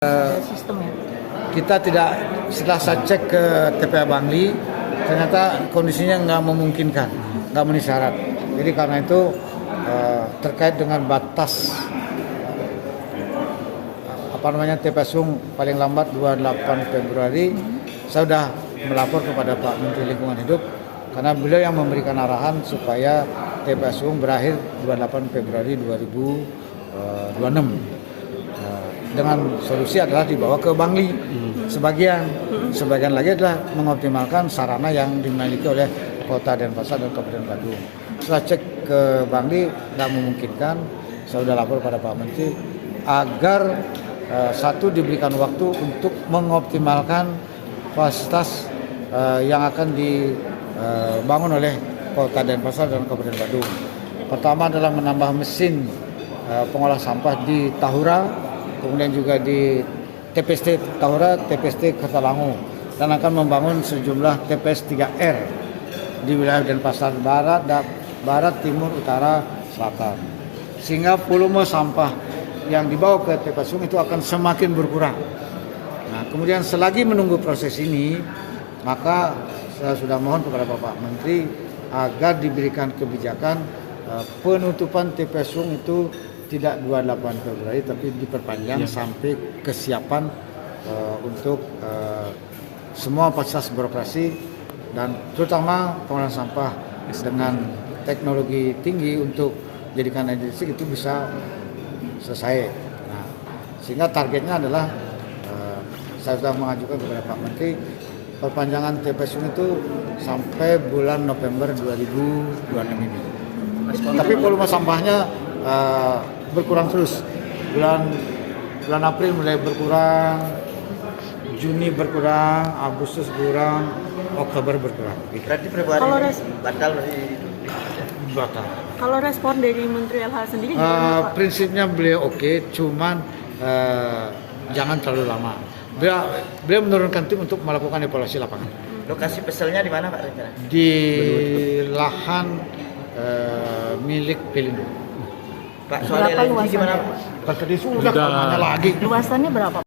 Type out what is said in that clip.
Sistemnya. Kita tidak, setelah saya cek ke TPA Bangli, ternyata kondisinya nggak memungkinkan, nggak memenuhi syarat. Jadi karena itu terkait dengan batas TPA Sung paling lambat 28 Februari, saya sudah melapor kepada Pak Menteri Lingkungan Hidup karena beliau yang memberikan arahan supaya TPA Sung berakhir 28 Februari 2026. Dengan solusi adalah dibawa ke Bangli sebagian lagi adalah mengoptimalkan sarana yang dimiliki oleh Kota Denpasar dan Kabupaten Badung. Setelah cek ke Bangli tidak memungkinkan, saya sudah lapor pada Pak Menteri agar satu diberikan waktu untuk mengoptimalkan fasilitas yang akan dibangun oleh Kota Denpasar dan Kabupaten Badung. Pertama adalah menambah mesin pengolah sampah di Tahura, kemudian juga di TPST Tahura, TPST Kertalangu, dan akan membangun sejumlah TPS 3R di wilayah Denpasar Barat, Timur, Utara, Selatan. Sehingga volume sampah yang dibawa ke TPA Sung itu akan semakin berkurang. Nah, kemudian selagi menunggu proses ini, maka saya sudah mohon kepada Bapak Menteri agar diberikan kebijakan penutupan TPA Sung itu tidak 28 Februari tapi diperpanjang sampai kesiapan untuk semua fasilitas birokrasi dan terutama pengolahan sampah dengan teknologi tinggi untuk jadikan energi listrik itu bisa selesai. Nah, sehingga targetnya adalah saya sudah mengajukan kepada Pak Menteri perpanjangan TPA Sung itu sampai bulan November 2026 ini. Tapi volume sampahnya berkurang terus. Bulan April mulai berkurang, Juni berkurang, Agustus berkurang, Oktober berkurang. Berarti Februari batal batal. Kalau respon dari Menteri LH sendiri prinsipnya beliau oke, cuman jangan terlalu lama. Beliau menurunkan tim untuk melakukan evaluasi lapangan. Lokasi peselnya di mana Pak rencana? Di lahan milik Pelindo. Pak, soal LNG gimana Pak? Tadi sudah lagi. luasannya berapa?